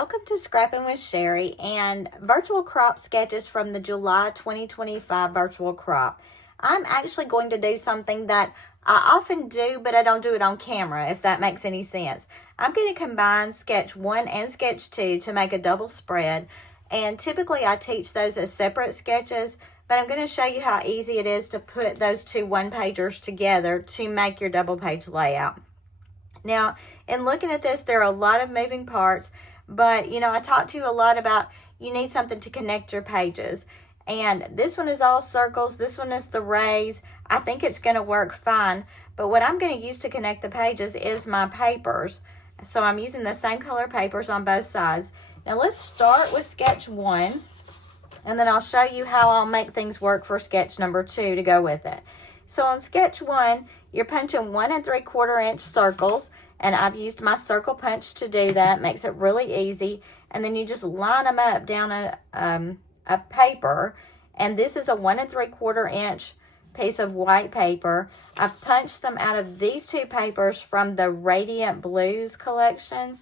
welcome to Scrappin with Sheri and virtual crop sketches from the July 2025 virtual crop. I'm actually going to do something that I often do, but I don't do it on camera, if that makes any sense. I'm going to combine sketch 1 and sketch 2 to make a double spread, and typically I teach those as separate sketches, but I'm going to show you how easy it is to put those two one-pagers together to make your double page layout. Now, in looking at this, there are a lot of moving parts, but, I talked to you a lot about you need something to connect your pages. And this one is all circles. This one is the rays. I think it's going to work fine. But what I'm going to use to connect the pages is my papers. So I'm using the same color papers on both sides. Now, let's start with sketch 1, and then I'll show you how I'll make things work for sketch number 2 to go with it. So on sketch 1, you're punching 1 3/4 inch circles, and I've used my circle punch to do that. Makes it really easy. And then you just line them up down a paper, and this is a 1 3/4 inch piece of white paper. I've punched them out of these two papers from the Radiant Blues collection.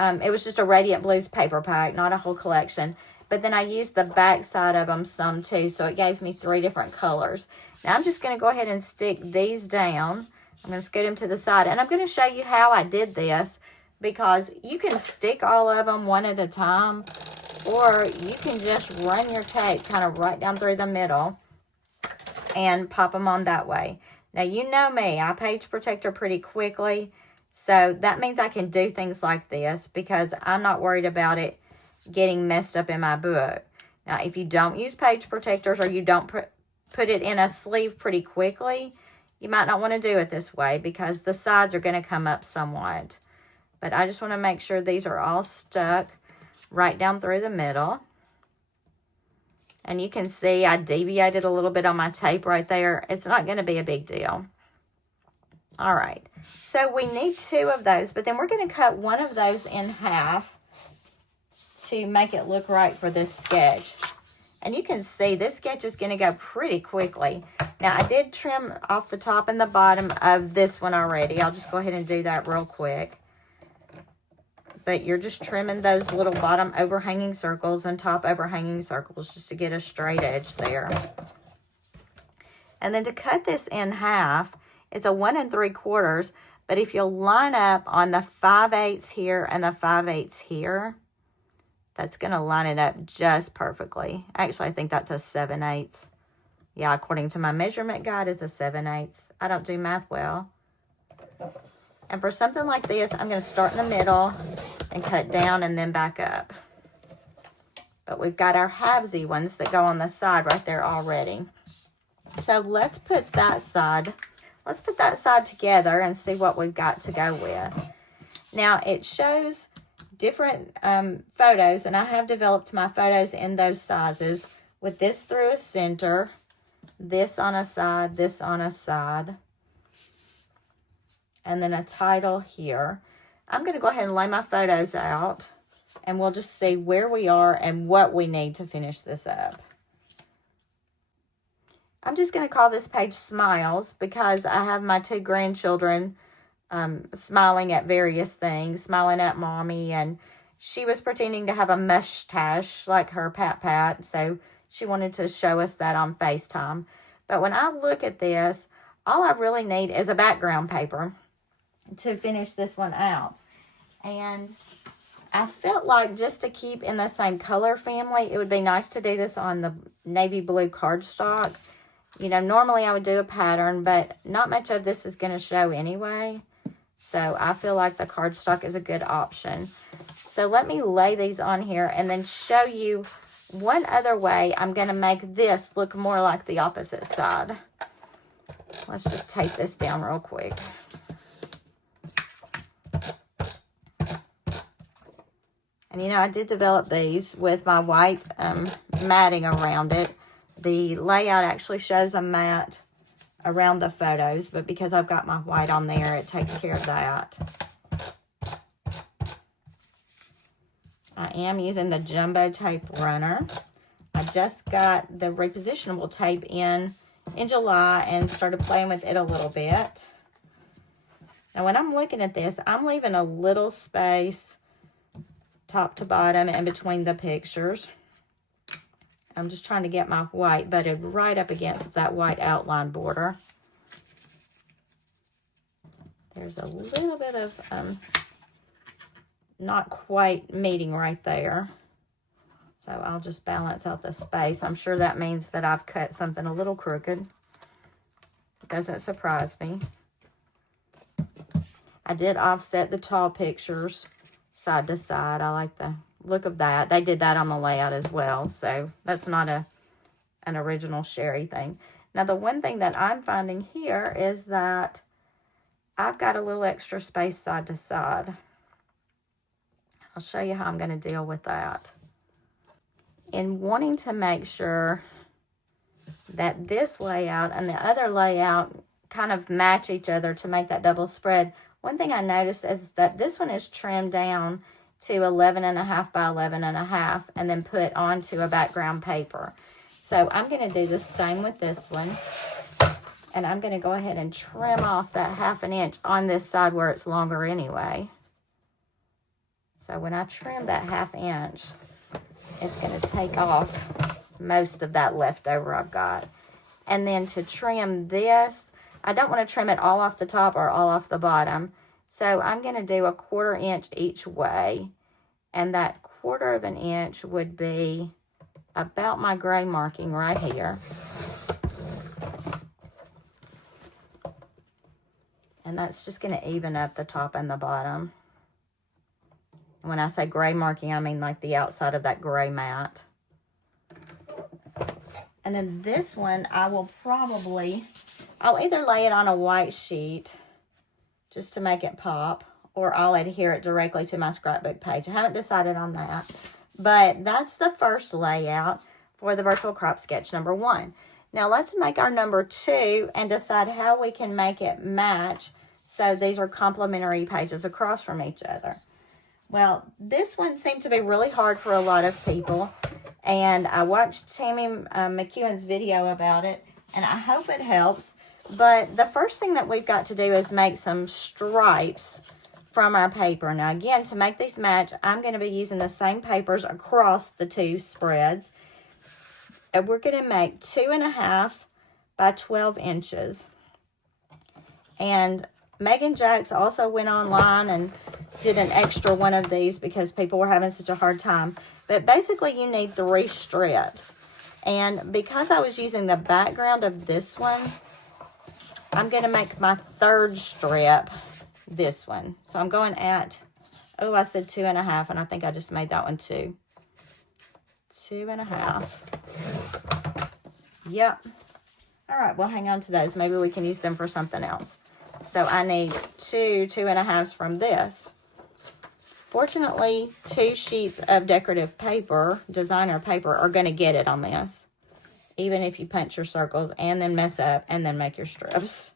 It was just a Radiant Blues paper pack, not a whole collection. But then I used the back side of them some too, so it gave me 3 different colors. Now I'm just going to go ahead and stick these down. I'm going to scoot them to the side, and I'm going to show you how I did this, because you can stick all of them one at a time, or you can just run your tape kind of right down through the middle and pop them on that way. Now, you know me, I page protector pretty quickly, so that means I can do things like this because I'm not worried about it getting messed up in my book. Now, if you don't use page protectors, or you don't put it in a sleeve pretty quickly, you might not want to do it this way because the sides are going to come up somewhat. But I just want to make sure these are all stuck right down through the middle. And you can see I deviated a little bit on my tape right there. It's not going to be a big deal. All right. So we need 2 of those, but then we're going to cut one of those in half to make it look right for this sketch. And you can see this sketch is going to go pretty quickly. Now, I did trim off the top and the bottom of this one already. I'll just go ahead and do that real quick. But you're just trimming those little bottom overhanging circles and top overhanging circles just to get a straight edge there. And then to cut this in half, it's a 1 3/4. But if you'll line up on the 5/8 here and the 5/8 here, that's going to line it up just perfectly. Actually, I think that's a 7/8. Yeah, according to my measurement guide, it's a 7/8. I don't do math well. And for something like this, I'm going to start in the middle and cut down and then back up. But we've got our halvesy ones that go on the side right there already. So let's put that side together and see what we've got to go with. Now, it shows different photos, and I have developed my photos in those sizes with this through a center, this on a side, this on a side, and then a title here. I'm going to go ahead and lay my photos out, and we'll just see where we are and what we need to finish this up. I'm just going to call this page Smiles because I have my 2 grandchildren smiling at various things, smiling at Mommy, and she was pretending to have a mustache like her Pat, so she wanted to show us that on FaceTime. But when I look at this, all I really need is a background paper to finish this one out. And I felt like just to keep in the same color family, it would be nice to do this on the navy blue cardstock. Normally I would do a pattern, but not much of this is going to show anyway. So I feel like the cardstock is a good option. So let me lay these on here and then show you one other way I'm going to make this look more like the opposite side. Let's just tape this down real quick. And I did develop these with my white matting around it. The layout actually shows a mat around the photos, but because I've got my white on there, it takes care of that. I am using the jumbo tape runner. I just got the repositionable tape in July and started playing with it a little bit. Now, when I'm looking at this, I'm leaving a little space top to bottom in between the pictures. I'm just trying to get my white butted right up against that white outline border. There's a little bit of not quite meeting right there. So I'll just balance out the space. I'm sure that means that I've cut something a little crooked. It doesn't surprise me. I did offset the tall pictures side to side. I like the look of that. They did that on the layout as well. So that's not an original Sheri thing. Now the one thing that I'm finding here is that I've got a little extra space side to side. I'll show you how I'm going to deal with that. In wanting to make sure that this layout and the other layout kind of match each other to make that double spread, one thing I noticed is that this one is trimmed down to 11.5 by 11.5 and then put onto a background paper. So I'm going to do the same with this one. And I'm going to go ahead and trim off that 1/2 inch on this side where it's longer anyway. So when I trim that 1/2 inch, it's going to take off most of that leftover I've got. And then to trim this, I don't want to trim it all off the top or all off the bottom. So I'm going to do 1/4 inch each way. And that 1/4 inch would be about my gray marking right here. And that's just going to even up the top and the bottom. When I say gray marking, I mean like the outside of that gray mat. And then this one, I'll either lay it on a white sheet just to make it pop, or I'll adhere it directly to my scrapbook page. I haven't decided on that. But that's the first layout for the virtual crop sketch number 1. Now let's make our number 2 and decide how we can make it match so these are complementary pages across from each other. Well, this one seemed to be really hard for a lot of people, and I watched Tammy McEwen's video about it, and I hope it helps. But the first thing that we've got to do is make some stripes from our paper. Now again, to make these match, I'm going to be using the same papers across the 2 spreads. And we're going to make 2.5 by 12 inches. And Megan Jacks also went online and did an extra one of these because people were having such a hard time. But basically you need 3 strips. And because I was using the background of this one, I'm going to make my 3rd strip this one. So I'm going at, I said 2.5, and I think I just made that one 2. 2.5. Yep. All right, we'll hang on to those. Maybe we can use them for something else. So I need 2 2.5s from this. Fortunately, 2 sheets of decorative paper, designer paper, are going to get it on this. Even if you punch your circles and then mess up and then make your strips.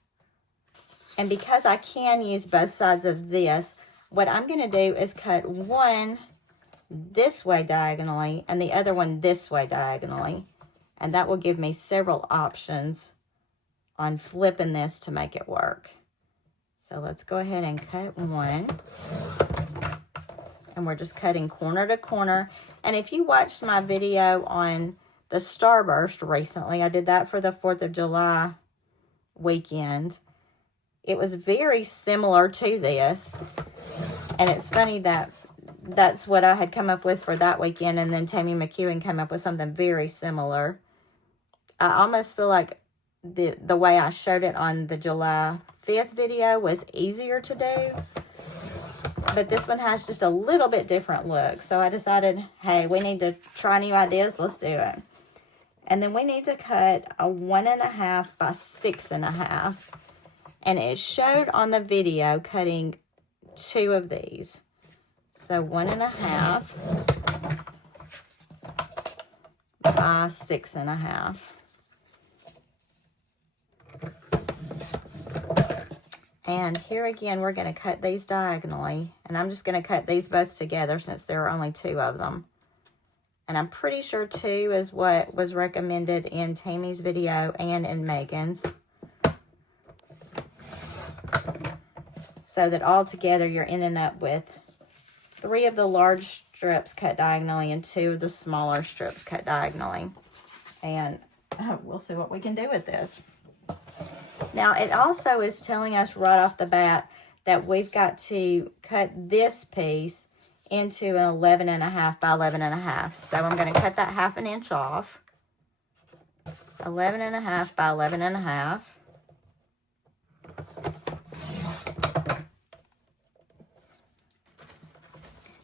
And because I can use both sides of this, what I'm going to do is cut one this way diagonally and the other one this way diagonally. And that will give me several options on flipping this to make it work. So let's go ahead and cut one. And we're just cutting corner to corner. And if you watched my video on the Starburst recently, I did that for the 4th of July weekend. It was very similar to this. And it's funny that that's what I had come up with for that weekend. And then Tammy McEwen came up with something very similar. I almost feel like the way I showed it on the July 5th video was easier to do. But this one has just a little bit different look. So I decided, hey, we need to try new ideas. Let's do it. And then we need to cut a 1.5 by 6.5. And it showed on the video cutting 2 of these. So 1.5 by 6.5. And here again, we're going to cut these diagonally. And I'm just going to cut these both together since there are only 2 of them. And I'm pretty sure 2 is what was recommended in Tammy's video and in Megan's. So that all together you're ending up with 3 of the large strips cut diagonally and 2 of the smaller strips cut diagonally. And we'll see what we can do with this. Now, it also is telling us right off the bat that we've got to cut this piece into an 11.5 by 11.5. So I'm going to cut that 1/2 inch off. 11.5 by 11.5.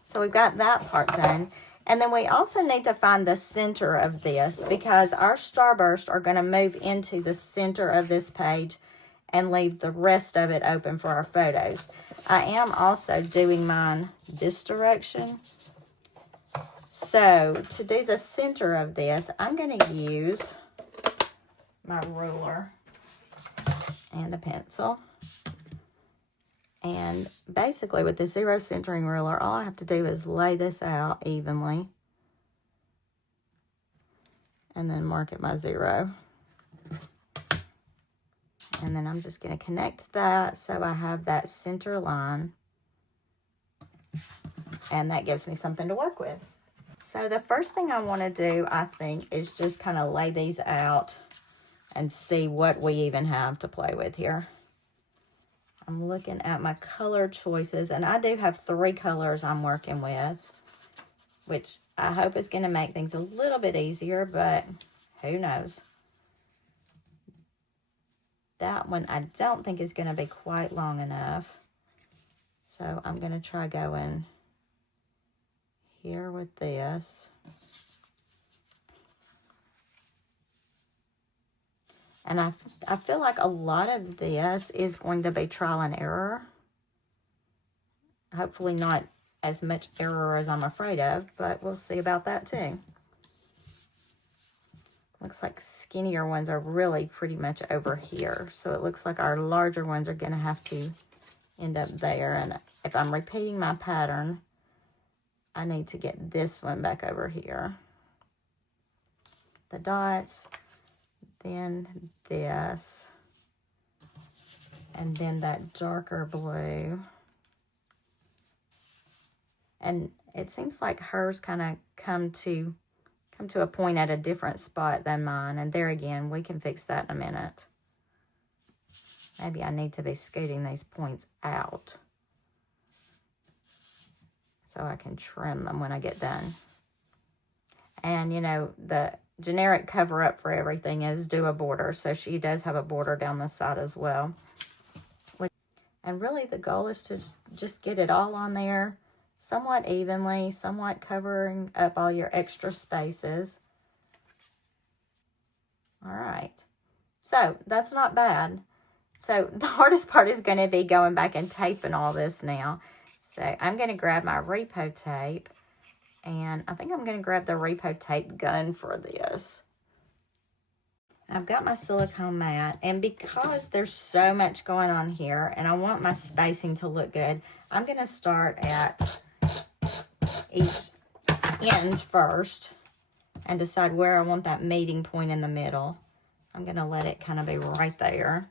So we've got that part done. And then we also need to find the center of this, because our starbursts are going to move into the center of this page and leave the rest of it open for our photos. I am also doing mine this direction. So to do the center of this, I'm going to use my ruler and a pencil. And basically with the 0 centering ruler, all I have to do is lay this out evenly and then mark it by 0. And then I'm just going to connect that so I have that center line. And that gives me something to work with. So the first thing I want to do, I think, is just kind of lay these out and see what we even have to play with here. I'm looking at my color choices, and I do have 3 colors I'm working with, which I hope is going to make things a little bit easier, but who knows. That one I don't think is going to be quite long enough, so I'm going to try going here with this. And I feel like a lot of this is going to be trial and error. Hopefully not as much error as I'm afraid of, but we'll see about that too. Looks like skinnier ones are really pretty much over here. So it looks like our larger ones are going to have to end up there. And if I'm repeating my pattern, I need to get this one back over here. The dots. Then this, and then that darker blue. And it seems like hers kind of come to a point at a different spot than mine. And there again, we can fix that in a minute. Maybe I need to be scooting these points out so I can trim them when I get done. And you know, the generic cover up for everything is do a border. So she does have a border down the side as well. And really the goal is to just get it all on there somewhat evenly, somewhat covering up all your extra spaces. All right. So that's not bad. So the hardest part is going to be going back and taping all this now. So I'm going to grab my repo tape. And I think I'm going to grab the repo tape gun for this. I've got my silicone mat. And because there's so much going on here, and I want my spacing to look good, I'm going to start at each end first and decide where I want that meeting point in the middle. I'm going to let it kind of be right there.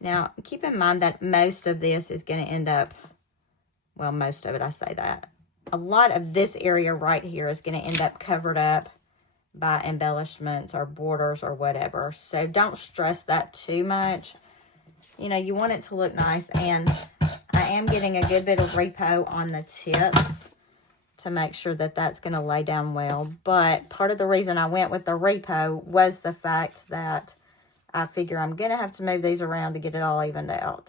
Now, keep in mind that most of this is going to end up, well, most of it, I say that. A lot of this area right here is going to end up covered up by embellishments or borders or whatever. So don't stress that too much. You know, you want it to look nice. And I am getting a good bit of repo on the tips to make sure that that's going to lay down well. But part of the reason I went with the repo was the fact that I figure I'm going to have to move these around to get it all evened out.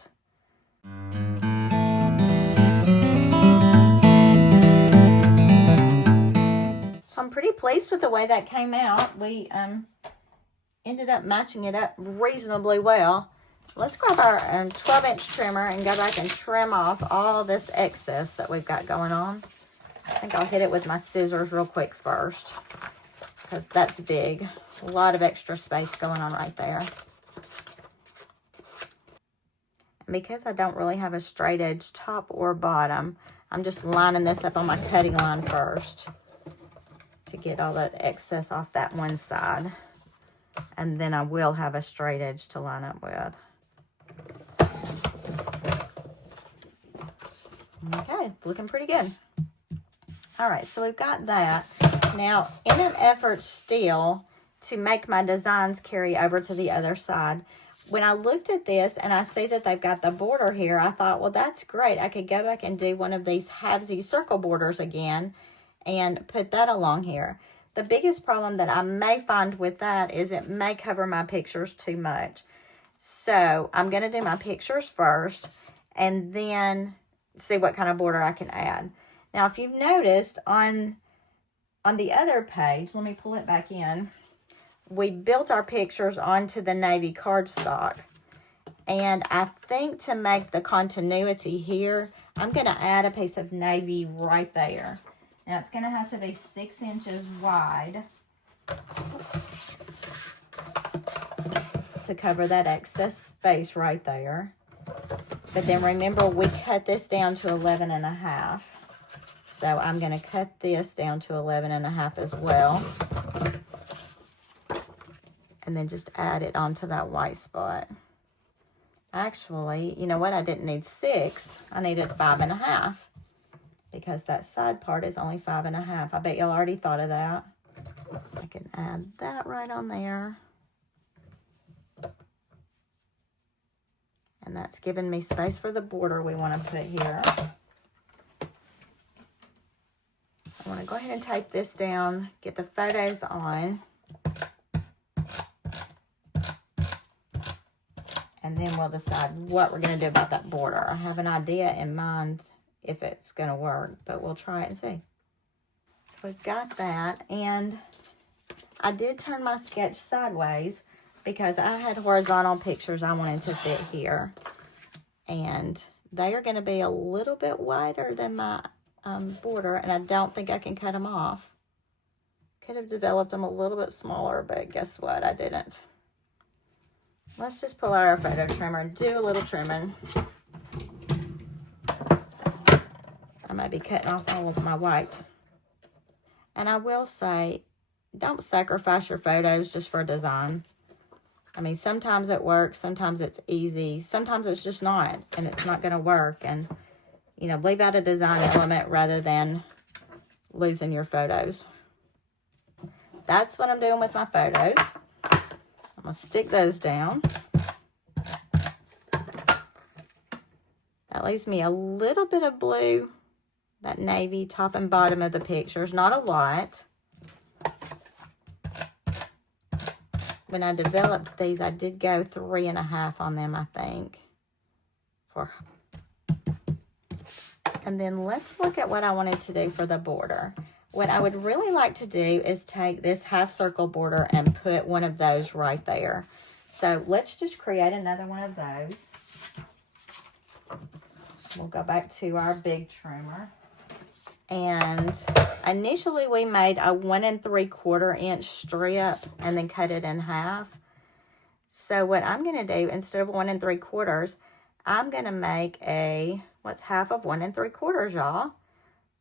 So I'm pretty pleased with the way that came out. We ended up matching it up reasonably well. Let's grab our 12-inch trimmer and go back and trim off all this excess that we've got going on. I think I'll hit it with my scissors real quick first, because that's big. A lot of extra space going on right there. And because I don't really have a straight edge top or bottom, I'm just lining this up on my cutting line first to get all that excess off that one side. And then I will have a straight edge to line up with. Okay, looking pretty good. All right, so we've got that. Now, in an effort still to make my designs carry over to the other side, when I looked at this and I see that they've got the border here, I thought, well, that's great. I could go back and do one of these halvesy circle borders again and put that along here. The biggest problem that I may find with that is it may cover my pictures too much. So I'm going to do my pictures first and then see what kind of border I can add. Now, if you've noticed on the other page, let me pull it back in. We built our pictures onto the navy cardstock. And I think to make the continuity here, I'm going to add a piece of navy right there. Now, it's going to have to be 6 inches wide to cover that excess space right there. But then remember, we cut this down to 11.5. So I'm going to cut this down to 11.5 as well. And then just add it onto that white spot. Actually, you know what? I didn't need 6. I needed 5.5. Because that side part is only 5.5. I bet y'all already thought of that. I can add that right on there. And that's giving me space for the border we want to put here. I want to go ahead and take this down, get the photos on. And then we'll decide what we're going to do about that border. I have an idea in mind if it's going to work, but we'll try it and see. So we've got that, and I did turn my sketch sideways because I had horizontal pictures I wanted to fit here, and they are going to be a little bit wider than my border, and I don't think I can cut them off. Could have developed them a little bit smaller, but guess what? I didn't. Let's just pull out our photo trimmer and do a little trimming. I might be cutting off all of my white. And I will say, don't sacrifice your photos just for a design. I mean, sometimes it works, sometimes it's easy, sometimes it's just not, and it's not going to work. And, you know, leave out a design element rather than losing your photos. That's what I'm doing with my photos. I'm going to stick those down. That leaves me a little bit of blue, that navy top and bottom of the pictures, not a lot. When I developed these, I did go 3.5 on them, I think. And then let's look at what I wanted to do for the border. What I would really like to do is take this half circle border and put one of those right there. So let's just create another one of those. We'll go back to our big trimmer. And initially we made a 1 3/4 inch strip and then cut it in half. So what I'm going to do, instead of 1 3/4, I'm going to make a, what's half of 1 3/4, y'all?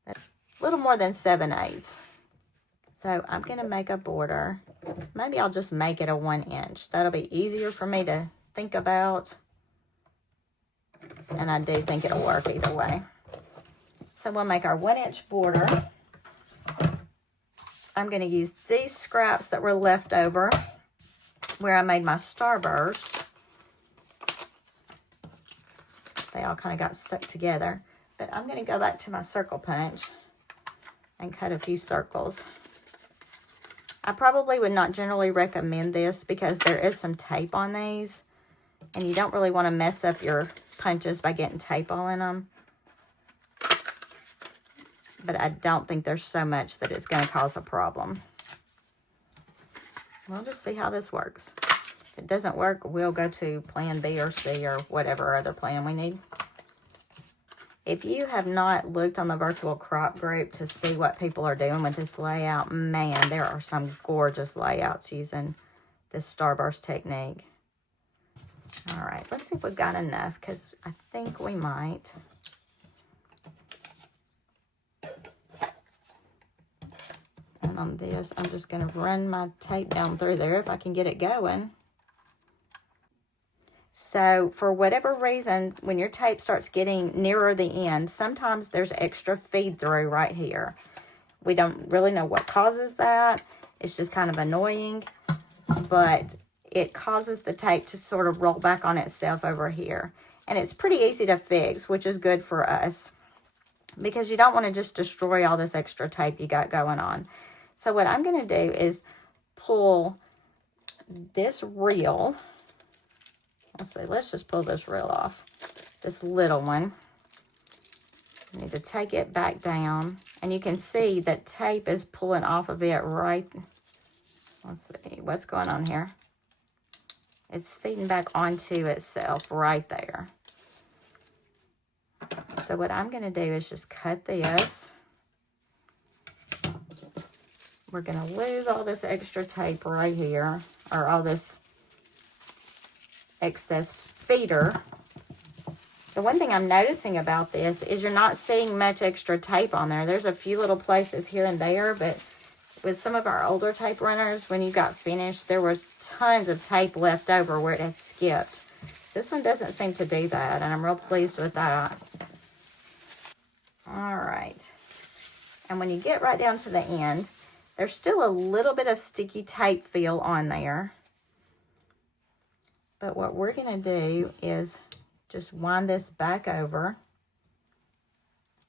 That's a little more than 7/8. So I'm going to make a border. Maybe I'll just make it a 1 inch. That'll be easier for me to think about. And I do think it'll work either way. So we'll make our 1 inch border. I'm going to use these scraps that were left over where I made my starburst. They all kind of got stuck together. But I'm going to go back to my circle punch and cut a few circles. I probably would not generally recommend this because there is some tape on these. And you don't really want to mess up your punches by getting tape all in them. But I don't think there's so much that it's going to cause a problem. We'll just see how this works. If it doesn't work, we'll go to plan B or C or whatever other plan we need. If you have not looked on the virtual crop group to see what people are doing with this layout, man, there are some gorgeous layouts using this starburst technique. All right, let's see if we've got enough because I think we might. And on this, I'm just going to run my tape down through there if I can get it going. So for whatever reason, when your tape starts getting nearer the end, sometimes there's extra feed through right here. We don't really know what causes that. It's just kind of annoying, but it causes the tape to sort of roll back on itself over here. And it's pretty easy to fix, which is good for us, because you don't want to just destroy all this extra tape you got going on. So what I'm going to do is pull this reel. Let's just pull this reel off. This little one. I need to take it back down. And you can see that tape is pulling off of it right. Let's see what's going on here. It's feeding back onto itself right there. So what I'm going to do is just cut this. We're going to lose all this extra tape right here, or all this excess feeder. The one thing I'm noticing about this is you're not seeing much extra tape on there. There's a few little places here and there, but with some of our older tape runners, when you got finished, there was tons of tape left over where it had skipped. This one doesn't seem to do that, and I'm real pleased with that. All right. And when you get right down to the end, there's still a little bit of sticky tape feel on there. But what we're going to do is just wind this back over.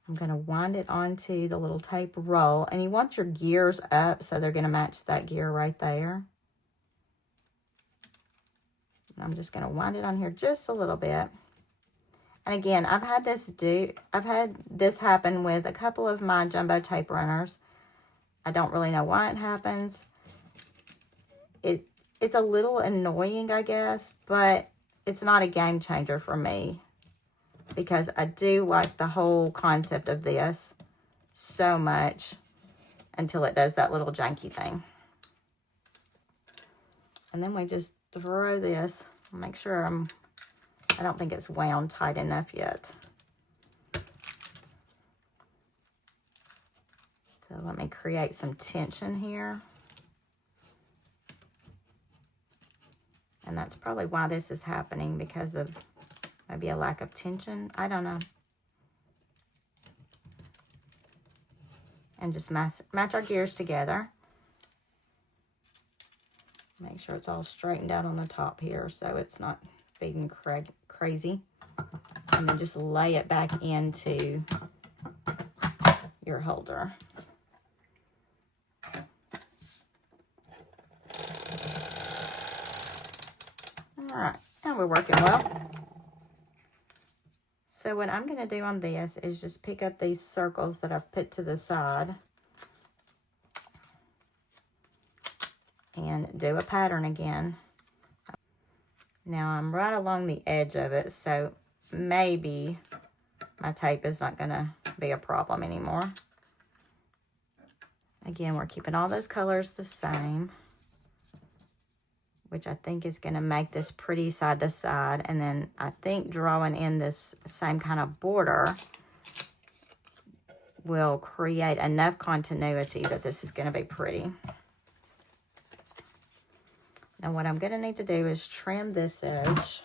I'm going to wind it onto the little tape roll. And you want your gears up, so they're going to match that gear right there. And I'm just going to wind it on here just a little bit. And again, I've had this happen with a couple of my jumbo tape runners. I don't really know why it happens. It's a little annoying, I guess, but it's not a game changer for me, because I do like the whole concept of this so much until it does that little janky thing. And then we just throw this. Make sure I don't think it's wound tight enough yet. So let me create some tension here. And that's probably why this is happening, because of maybe a lack of tension. I don't know. And just match our gears together. Make sure it's all straightened out on the top here so it's not feeding crazy. And then just lay it back into your holder. All right, and we're working well. So what I'm going to do on this is just pick up these circles that I've put to the side and do a pattern again. Now I'm right along the edge of it, so maybe my tape is not going to be a problem anymore. Again, we're keeping all those colors the same, which I think is going to make this pretty side to side. And then I think drawing in this same kind of border will create enough continuity that this is going to be pretty. Now what I'm going to need to do is trim this edge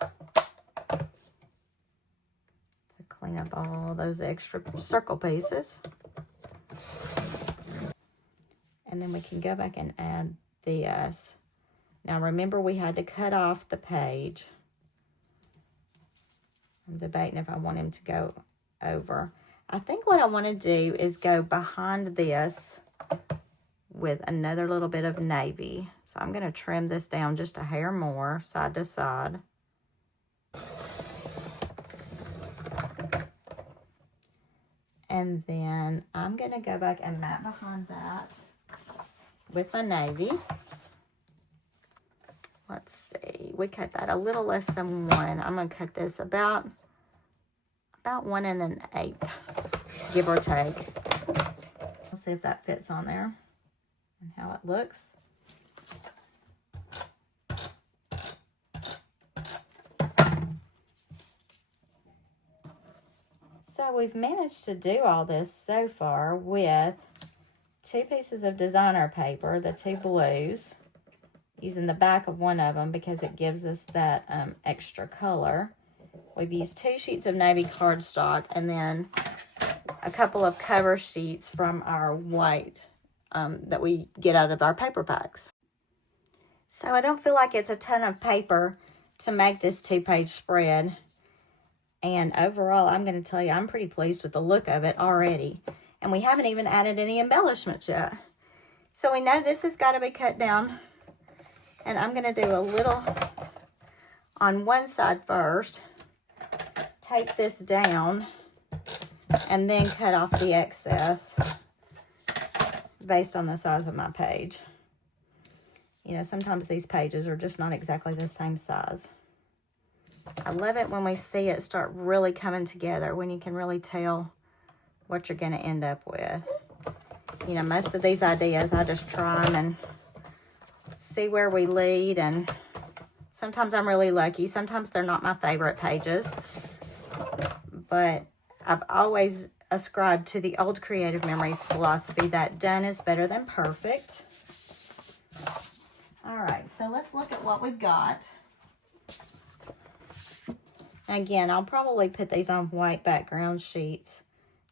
to clean up all those extra circle pieces. And then we can go back and add this. Now remember, we had to cut off the page. I'm debating if I want him to go over. I think what I want to do is go behind this with another little bit of navy. So I'm going to trim this down just a hair more, side to side. And then I'm going to go back and mat behind that with my navy. Let's see, we cut that a little less than 1. I'm going to cut this about 1 1/8, give or take. Let's see if that fits on there and how it looks. So we've managed to do all this so far with 2 pieces of designer paper, the 2 blues, using the back of one of them because it gives us that extra color. We've used 2 sheets of navy cardstock and then a couple of cover sheets from our white that we get out of our paper packs. So I don't feel like it's a ton of paper to make this 2-page spread. And overall, I'm going to tell you, I'm pretty pleased with the look of it already. And we haven't even added any embellishments yet. So we know this has got to be cut down. And I'm going to do a little on one side first. Take this down and then cut off the excess based on the size of my page. You know, sometimes these pages are just not exactly the same size. I love it when we see it start really coming together, when you can really tell what you're going to end up with. You know, most of these ideas, I just try them and see where we lead, and sometimes I'm really lucky. Sometimes they're not my favorite pages, but I've always ascribed to the old Creative Memories philosophy that done is better than perfect. All right, so let's look at what we've got. Again, I'll probably put these on white background sheets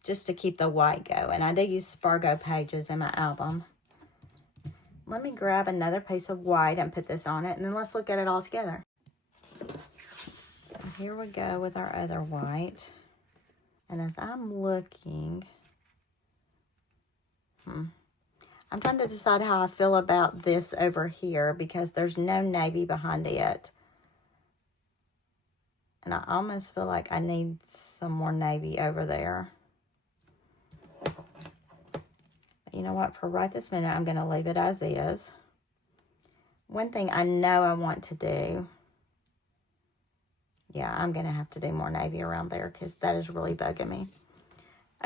just to keep the white going. I do use Spargo pages in my album. Let me grab another piece of white and put this on it, and then let's look at it all together. Here we go with our other white. And as I'm looking, I'm trying to decide how I feel about this over here because there's no navy behind it. And I almost feel like I need some more navy over there. You know what? For right this minute, I'm going to leave it as is. One thing I know I want to do, yeah, I'm going to have to do more navy around there because that is really bugging me.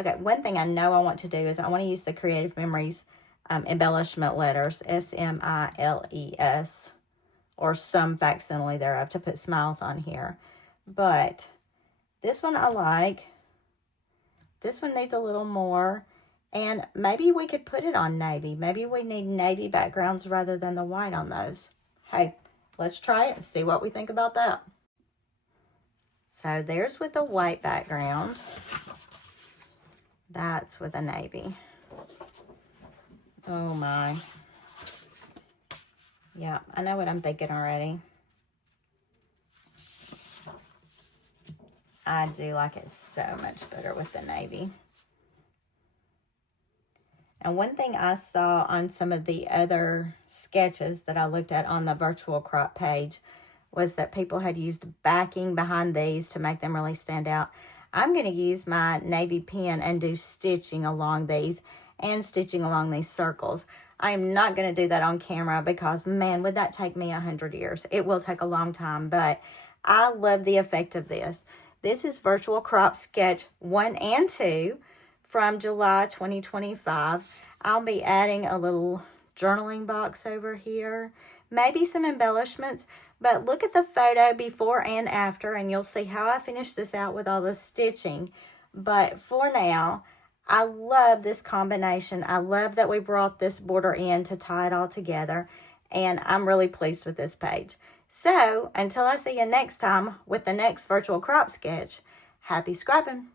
Okay, one thing I know I want to do is I want to use the Creative Memories embellishment letters, S-M-I-L-E-S, or some facsimile thereof, to put smiles on here. But this one I like. This one needs a little more. And maybe we could put it on navy. Maybe we need navy backgrounds rather than the white on those. Hey, let's try it and see what we think about that. So there's with the white background. That's with a navy. Oh my. Yeah, I know what I'm thinking already. I do like it so much better with the navy. And one thing I saw on some of the other sketches that I looked at on the virtual crop page was that people had used backing behind these to make them really stand out. I'm going to use my navy pen and do stitching along these and stitching along these circles. I am not going to do that on camera because, man, would that take me 100 years. It will take a long time, but I love the effect of this. This is Virtual Crop Sketch 1 and 2 from July 2025. I'll be adding a little journaling box over here, maybe some embellishments, but look at the photo before and after, and you'll see how I finish this out with all the stitching. But for now, I love this combination. I love that we brought this border in to tie it all together, and I'm really pleased with this page. So, until I see you next time with the next virtual crop sketch, happy scrapping!